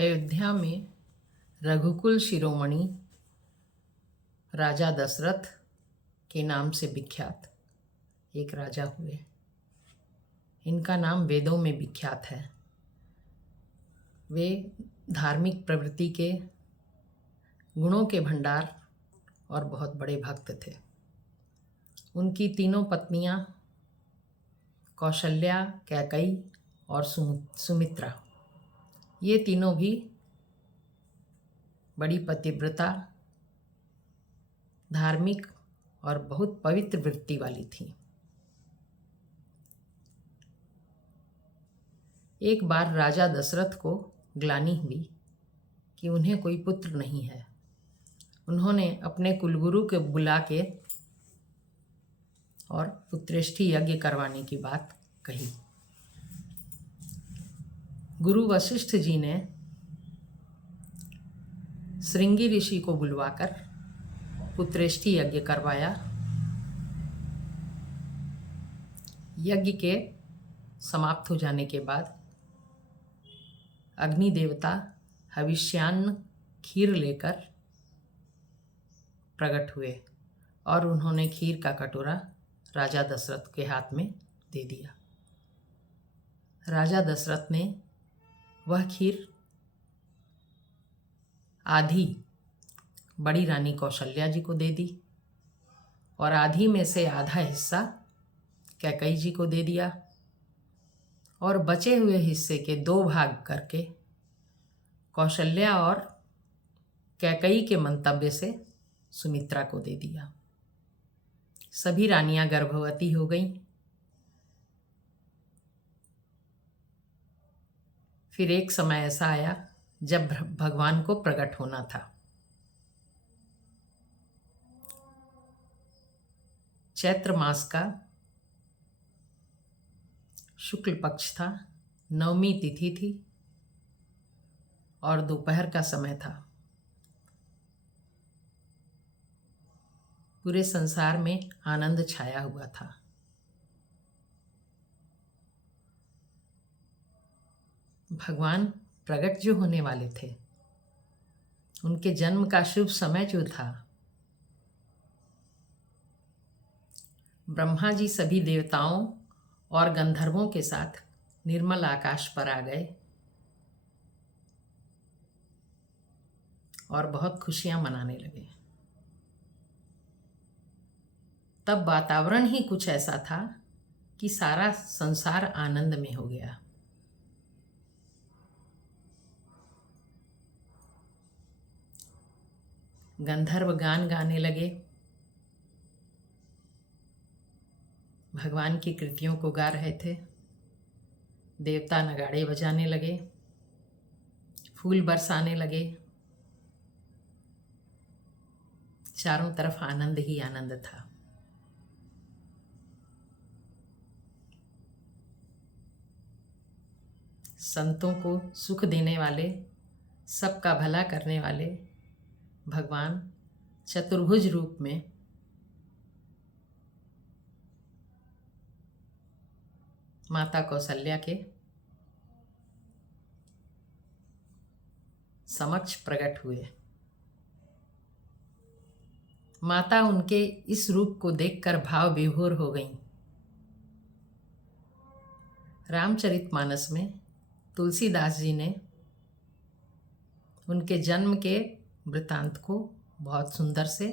अयोध्या में रघुकुल शिरोमणि राजा दशरथ के नाम से विख्यात एक राजा हुए। इनका नाम वेदों में विख्यात है। वे धार्मिक प्रवृत्ति के, गुणों के भंडार और बहुत बड़े भक्त थे। उनकी तीनों पत्नियां कौशल्या, कैकई और सुमित्रा, ये तीनों भी बड़ी पतिव्रता, धार्मिक और बहुत पवित्र वृत्ति वाली थीं। एक बार राजा दशरथ को ग्लानि हुई कि उन्हें कोई पुत्र नहीं है। उन्होंने अपने कुलगुरु के बुला के और पुत्रेष्टि यज्ञ करवाने की बात कही। गुरु वशिष्ठ जी ने श्रृंगी ऋषि को बुलवाकर पुत्रेष्टि यज्ञ करवाया। यज्ञ के समाप्त हो जाने के बाद अग्नि देवता हविष्यान्न खीर लेकर प्रकट हुए और उन्होंने खीर का कटोरा राजा दशरथ के हाथ में दे दिया। राजा दशरथ ने वह खीर आधी बड़ी रानी कौशल्या जी को दे दी और आधी में से आधा हिस्सा कैकई जी को दे दिया और बचे हुए हिस्से के 2 भाग करके कौशल्या और कैकई के मंतव्य से सुमित्रा को दे दिया। सभी रानियां गर्भवती हो गईं। फिर एक समय ऐसा आया जब भगवान को प्रकट होना था। चैत्र मास का शुक्ल पक्ष था, 9वीं तिथि थी और दोपहर का समय था। पूरे संसार में आनंद छाया हुआ था। भगवान प्रकट जो होने वाले थे, उनके जन्म का शुभ समय जो था, ब्रह्मा जी सभी देवताओं और गंधर्वों के साथ निर्मल आकाश पर आ गए और बहुत खुशियां मनाने लगे। तब वातावरण ही कुछ ऐसा था कि सारा संसार आनंद में हो गया। गंधर्व गान गाने लगे, भगवान की कृतियों को गा रहे थे। देवता नगाड़े बजाने लगे, फूल बरसाने लगे। चारों तरफ आनंद ही आनंद था। संतों को सुख देने वाले, सबका भला करने वाले भगवान चतुर्भुज रूप में माता कौशल्या के समक्ष प्रकट हुए। माता उनके इस रूप को देखकर भाव विभोर हो गईं। रामचरितमानस में तुलसीदास जी ने उनके जन्म के वृतांत को बहुत सुंदर से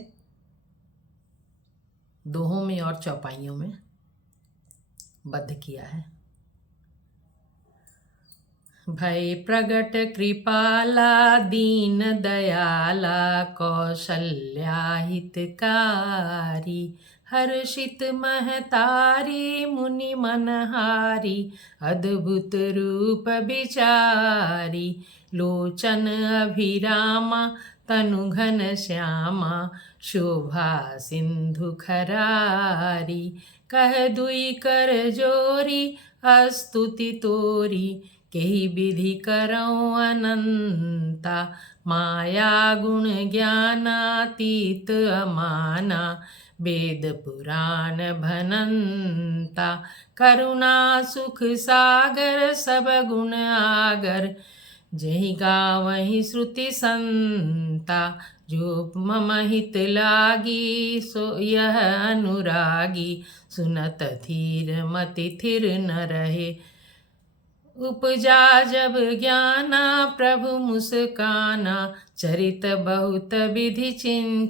दोहों में और चौपाइयों में बद्ध किया है। भय प्रगट कृपाला दीन दयाला कौशल्या हितकारी हर्षित महतारी मुनि मनहारी अद्भुत रूप विचारी लोचन अभिरामा तनु घन श्यामा शोभा सिंधु खरारी कह दुई कर जोरी अस्तुति तोरी केहि विधि करऊँ अनंता माया गुण ज्ञानातीत अमाना वेद पुराण भनंता करुणा सुख सागर सब गुण आगर जेहि गावहि श्रुति संता, जो मम हित लागी, सो यह अनुरागी, सुनत धीर मति थिर न रहे। उपजा जब ज्ञाना, प्रभु मुस्काना, चरित बहुत विधि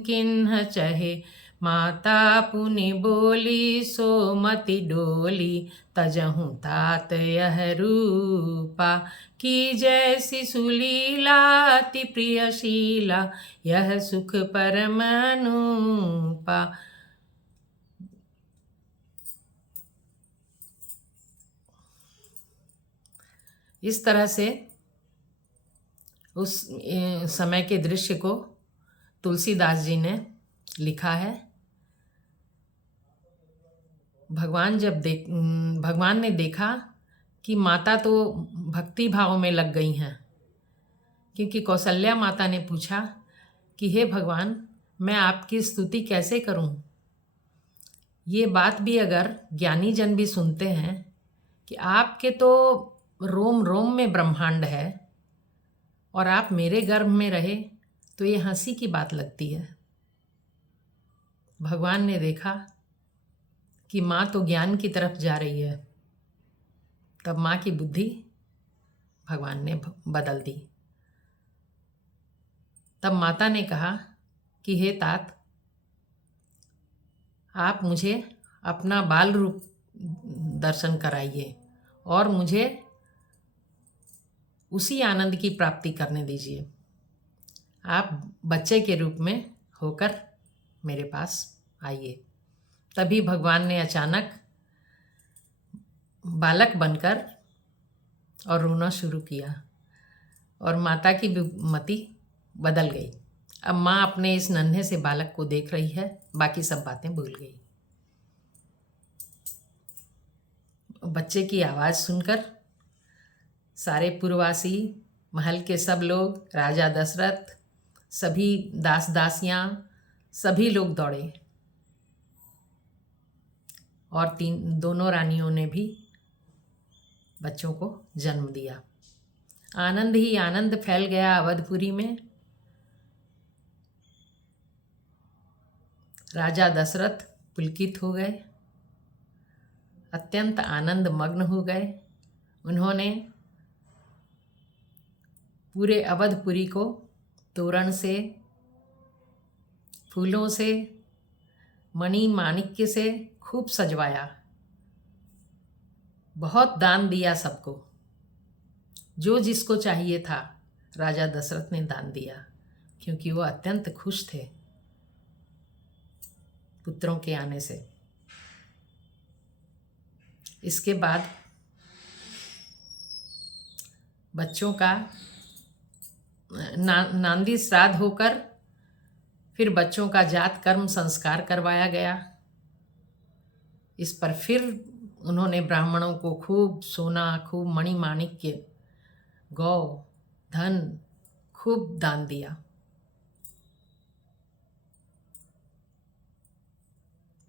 किन्ह चहे। माता पुनि बोली, सो मति डोली, तजहु तात यह रूपा। की जैसी सुलीला, अति प्रियशीला, यह सुख परम अनूपा। इस तरह से उस समय के दृश्य को तुलसीदास जी ने लिखा है। भगवान ने देखा कि माता तो भक्ति भाव में लग गई हैं, क्योंकि कौशल्या माता ने पूछा कि हे भगवान, मैं आपकी स्तुति कैसे करूं। ये बात भी अगर ज्ञानी जन भी सुनते हैं कि आपके तो रोम रोम में ब्रह्मांड है और आप मेरे गर्भ में रहे, तो ये हंसी की बात लगती है। भगवान ने देखा कि माँ तो ज्ञान की तरफ जा रही है, तब माँ की बुद्धि भगवान ने बदल दी। तब माता ने कहा कि हे तात, आप मुझे अपना बाल रूप दर्शन कराइए और मुझे उसी आनंद की प्राप्ति करने दीजिए। आप बच्चे के रूप में होकर मेरे पास आइए। तभी भगवान ने अचानक बालक बनकर और रोना शुरू किया और माता की मति बदल गई। अब माँ अपने इस नन्हे से बालक को देख रही है, बाकी सब बातें भूल गई। बच्चे की आवाज़ सुनकर सारे पुरवासी, महल के सब लोग, राजा दशरथ, सभी दास दासियाँ, सभी लोग दौड़े और दोनों रानियों ने भी बच्चों को जन्म दिया। आनंद ही आनंद फैल गया अवधपुरी में। राजा दशरथ पुलकित हो गए, अत्यंत आनंद मग्न हो गए। उन्होंने पूरे अवधपुरी को तोरण से, फूलों से, मणि माणिक्य से खूब सजवाया। बहुत दान दिया सबको, जो जिसको चाहिए था राजा दशरथ ने दान दिया, क्योंकि वो अत्यंत खुश थे पुत्रों के आने से। इसके बाद बच्चों का नांदी श्राद्ध होकर फिर बच्चों का जात कर्म संस्कार करवाया गया। इस पर फिर उन्होंने ब्राह्मणों को खूब सोना, खूब मणि माणिक्य, गौ, धन खूब दान दिया।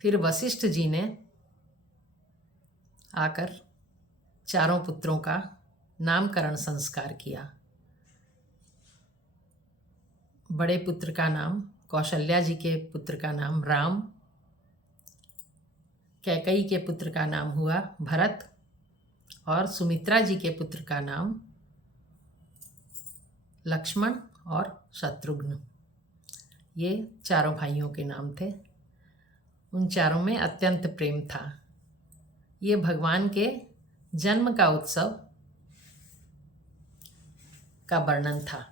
फिर वशिष्ठ जी ने आकर चारों पुत्रों का नामकरण संस्कार किया। बड़े पुत्र का नाम, कौशल्या जी के पुत्र का नाम राम, कैकेयी के पुत्र का नाम हुआ भरत और सुमित्रा जी के पुत्र का नाम लक्ष्मण और शत्रुघ्न। ये चारों भाइयों के नाम थे। उन चारों में अत्यंत प्रेम था। ये भगवान के जन्म का उत्सव का वर्णन था।